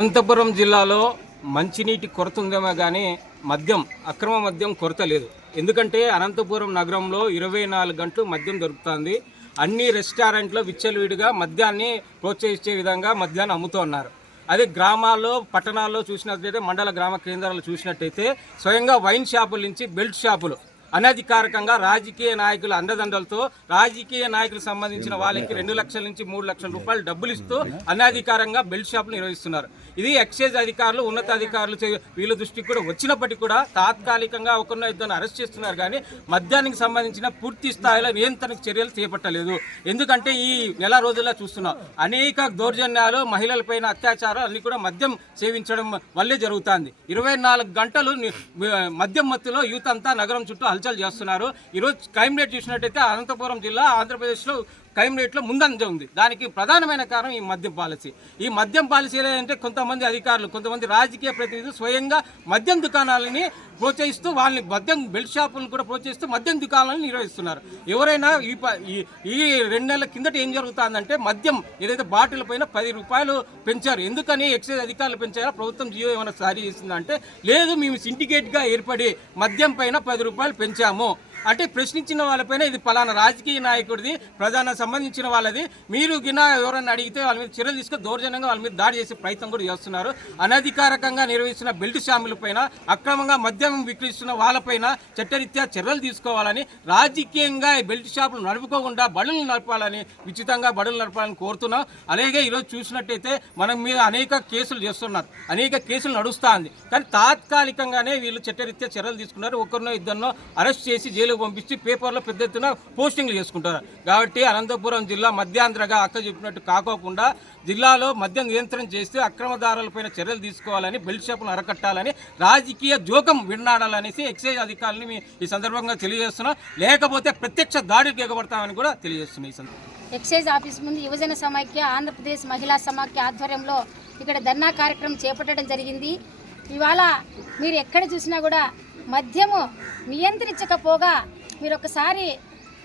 అనంతపురం జిల్లాలో మంచినీటి కొరత ఉందేమో కానీ మద్యం అక్రమ మద్యం కొరత లేదు. ఎందుకంటే అనంతపురం నగరంలో ఇరవై నాలుగు గంటలు మద్యం దొరుకుతుంది. అన్ని రెస్టారెంట్లో విచ్చలవిడిగా మద్యాన్ని ప్రోత్సహించే విధంగా మద్యాన్ని అమ్ముతూ ఉన్నారు. అదే గ్రామాల్లో పట్టణాల్లో చూసినట్లయితే మండల గ్రామ కేంద్రాలు చూసినట్టయితే స్వయంగా వైన్ షాపుల నుంచి బెల్ట్ షాపులు అనధికారికంగా రాజకీయ నాయకుల అండదండలతో రాజకీయ నాయకులకు సంబంధించిన వాళ్ళకి రెండు లక్షల నుంచి మూడు లక్షల రూపాయలు డబ్బులు ఇస్తూ అనధికారంగా బెల్ట్ షాపులు నిర్వహిస్తున్నారు. ఇది ఎక్సైజ్ అధికారులు ఉన్నతాధికారులు వీళ్ళ దృష్టికి కూడా వచ్చినప్పటికీ కూడా తాత్కాలికంగా ఒకరిన ఇద్దరు అరెస్ట్ చేస్తున్నారు కానీ మద్యానికి సంబంధించిన పూర్తి స్థాయిలో నియంత్రణ చర్యలు చేపట్టలేదు. ఎందుకంటే ఈ నెల రోజుల్లో చూస్తున్నాం అనేక దౌర్జన్యాలు మహిళలపైన అత్యాచారాలు అన్ని కూడా మద్యం సేవించడం వల్లే జరుగుతుంది. ఇరవై నాలుగు గంటలు మద్యం మత్తులో యూత్ అంతా నగరం చుట్టూ హల్చల్ చేస్తున్నారు. ఈరోజు క్రైమ్ రేట్ చూసినట్టయితే అనంతపురం జిల్లా ఆంధ్రప్రదేశ్లో క్రైమ్ రేట్లో ముందంజ ఉంది. దానికి ప్రధానమైన కారణం ఈ మద్యం పాలసీ. ఈ మద్యం పాలసీలు ఏంటంటే కొంతమంది అధికారులు కొంతమంది రాజకీయ ప్రతినిధులు స్వయంగా మద్యం దుకాణాలని ప్రోత్సహిస్తూ వాళ్ళని మద్యం బెల్ట్ షాపులను కూడా ప్రోత్సహిస్తూ మద్యం దుకాణాలను నిర్వహిస్తున్నారు. ఎవరైనా ఈ ప- ఈ- ఈ రెండు నెలల కిందట ఏం జరుగుతుందంటే మద్యం ఏదైతే బాటిల్ పైన పది రూపాయలు పెంచారు. ఎందుకని ఎక్సైజ్ అధికారులు పెంచారా? ప్రభుత్వం జియో ఏమైనా సారీ చేసిందంటే లేదు మేము సిండికేట్గా ఏర్పడి మద్యం పైన పది రూపాయలు పెంచాము. అంటే ప్రశ్నించిన వాళ్ళపైన ఇది పలానా రాజకీయ నాయకుడిది ప్రధాన సంబంధించిన వాళ్ళది. మీరు గిన ఎవరైనా అడిగితే వాళ్ళ మీద చర్యలు తీసుకొని దౌర్జన్యంగా వాళ్ళ మీద దాడి చేసే ప్రయత్నం కూడా చేస్తున్నారు. అనధికారికంగా నిర్వహిస్తున్న బెల్ట్ షాములపైన అక్రమంగా మద్యం విక్రయిస్తున్న వాళ్ళపైన చట్టరీత్యా చర్యలు తీసుకోవాలని రాజకీయంగా ఈ బెల్ట్ షాపులు నడుపుకోకుండా బడులు నడపాలని ఉచితంగా బడులు నడపాలని కోరుతున్నాం. అలాగే ఈరోజు చూసినట్టయితే మనం మీద అనేక కేసులు చేస్తున్నారు. అనేక కేసులు నడుస్తుంది. కానీ తాత్కాలికంగానే వీళ్ళు చట్టరీత్యా చర్యలు తీసుకున్నారు. ఒకరినో ఇద్దరినో అరెస్ట్ చేసి జైలుకు పంపించి పేపర్లో పెద్ద ఎత్తున పోస్టింగ్లు చేసుకుంటారు. కాబట్టి అనంతపురం జిల్లా మధ్యాంధ్రగా అక్క చెప్పినట్టు కాకోకుండా జిల్లాలో మద్యం నియంత్రణ చేస్తే అక్రమదారులపైన చర్యలు తీసుకోవాలని బెల్ట్ షాపును అరకట్టాలని రాజకీయ జోకం విన్నాడాలనేసి ఎక్సైజ్ అధికారులని మీ ఈ సందర్భంగా తెలియజేస్తున్నాం. లేకపోతే ప్రత్యక్ష దాడికి ఎగబడతామని కూడా తెలియజేస్తున్నాం ఈ సందర్భంగా. ఎక్సైజ్ ఆఫీస్ ముందు యువజన సమాఖ్య ఆంధ్రప్రదేశ్ మహిళా సమాఖ్య ఆధ్వర్యంలో ఇక్కడ ధర్నా కార్యక్రమం చేపట్టడం జరిగింది. ఇవాళ మీరు ఎక్కడ చూసినా కూడా మద్యము నియంత్రించకపోగా మీరు ఒకసారి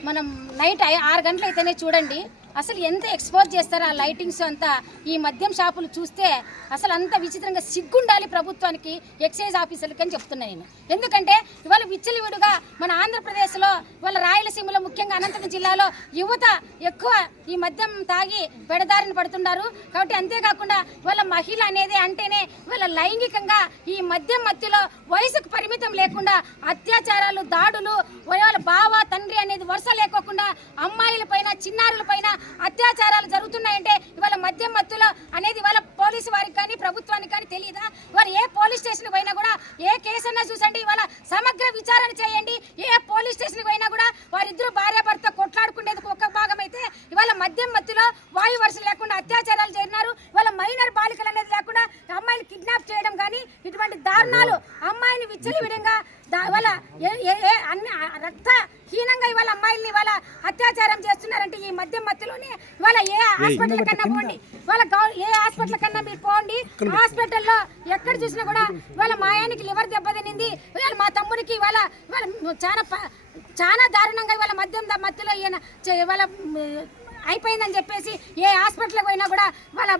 మనం నైట్ ఆరు గంటలు అయితేనే చూడండి. అసలు ఎంత ఎక్స్పోజ్ చేస్తారో ఆ లైటింగ్స్ అంతా? ఈ మద్యం షాపులు చూస్తే అసలు అంత విచిత్రంగా సిగ్గుండాలి ప్రభుత్వానికి ఎక్సైజ్ ఆఫీసర్లకి అని చెప్తున్నా నేను. ఎందుకంటే ఇవాళ విచ్చలి మన ఆంధ్రప్రదేశ్లో వాళ్ళ రాయలసీమలో ముఖ్యంగా అనంతపురం జిల్లాలో యువత ఎక్కువ ఈ మద్యం తాగి పెడదారిన పడుతున్నారు కాబట్టి అంతేకాకుండా వాళ్ళ మహిళ అనేది అంటేనే వాళ్ళ లైంగికంగా ఈ మద్యం మత్తులో వయసుకు పరిమితం లేకుండా అత్యాచారాలు దాడులు వాళ్ళ బావ తండ్రి అనేది వరుస లేకోకుండా అమ్మాయిల పైన చిన్నారుల పైన అత్యాచారాలు జరుగుతున్నాయంటే ఇవాళ మద్యం మత్తులో అనేది ఇవాళ పోలీసు వారికి కానీ ప్రభుత్వానికి కానీ తెలియదా వారు ఏ పోలీస్ స్టేషన్ పోయినా కూడా ఏ కేసు అన్నా చూసండి ఇవాళ సమగ్ర విచారణ చేయండి. ఏ పోలీస్ స్టేషన్ పోయినా కూడా వారిద్దరు భార్యాభర్త కొట్లాడుకునేందుకు ఒక భాగం అయితే ఇవాళ మద్యం మత్తులో వాయు వరుస లేకుండా అత్యాచారాలు జరిగినారు. ఇవాళ మైనర్ బాలికలు అనేది లేకుండా అమ్మాయిని కిడ్నాప్ చేయడం కానీ ఇటువంటి దారుణాలు అమ్మాయిని విచ్చలవిడంగా దా- ఇవాళ ఏ- ఏ- ఏ అన్ని రక్తహీనంగా ఇవాళ అమ్మాయిల్ని ఇవాళ అత్యాచారం చేస్తున్నారంటే ఈ మద్యం మత్తులోనే ఇవాళ ఏ హాస్పిటల్ కన్నా పోండి. ఇవాళ ఏ హాస్పిటల్ కన్నా మీరు పోండి. హాస్పిటల్లో ఎక్కడ చూసినా కూడా ఇవాళ మా ఆయనకి లివర్ దెబ్బతినింది ఇవాళ మా తమ్ముడికి ఇవాళ ఇవాళ చాలా చాలా దారుణంగా ఇవాళ మద్యం ద- మత్తులో ఈయన ఇవాళ అయిపోయిందని చెప్పేసి ఏ హాస్పిటల్కి పోయినా కూడా వాళ్ళ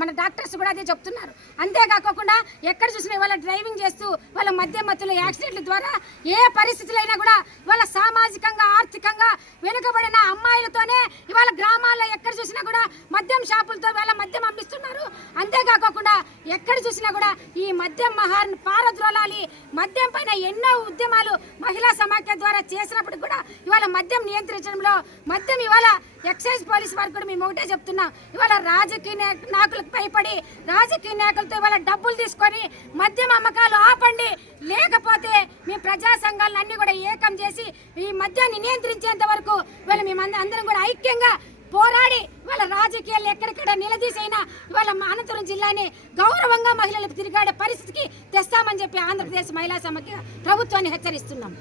మన డాక్టర్స్ కూడా అదే చెప్తున్నారు. అంతేకాకుండా ఎక్కడ చూసినా వాళ్ళ డ్రైవింగ్ చేస్తూ వాళ్ళ మధ్య మధ్యలో యాక్సిడెంట్ల ద్వారా ఏ పరిస్థితులైనా కూడా వాళ్ళ సామాజికంగా ఆర్థికంగా వెనుకబడిన అమ్మాయిలతోనే ఇవాళ గ్రామాల్లో ఎక్కడ చూసినా కూడా మద్యం షాపులతో వాళ్ళ మద్యం అమ్మిస్తున్నారు. అంతేకాకుండా ఎక్కడ చూసినా కూడా ఈ మద్యం మహార్ని పారద్రోలాలి మద్యం పైన ఎన్నో ఉద్యమాలు మహిళా సమాఖ్య ద్వారా చేసినప్పుడు కూడా ఇవాళ మద్యం నియంత్రించడంలో మద్యం ఇవాళ ఎక్సైజ్ పోలీస్ వారికి కూడా మేము ఒకటే చెప్తున్నాం ఇవాళ రాజకీయ నాయకులకు భయపడి రాజకీయ నాయకులతో ఇవాళ డబ్బులు తీసుకొని మద్యం అమ్మకాలు ఆపండి. లేకపోతే మీ ప్రజా సంఘాలను అన్ని కూడా ఏకం చేసి ఈ మద్యాన్ని నియంత్రించేంత వరకు ఇవాళ మేము అందరం కూడా ఐక్యంగా పోరాడి వాళ్ళ రాజకీయాలు ఎక్కడిక్కడ నిలదీసైనా ఇవాళ మా అనంతపురం జిల్లాని గౌరవంగా మహిళలకు తిరిగాడే పరిస్థితికి తెస్తామని చెప్పి ఆంధ్రప్రదేశ్ మహిళా సమాఖ్య ప్రభుత్వాన్ని హెచ్చరిస్తున్నాం.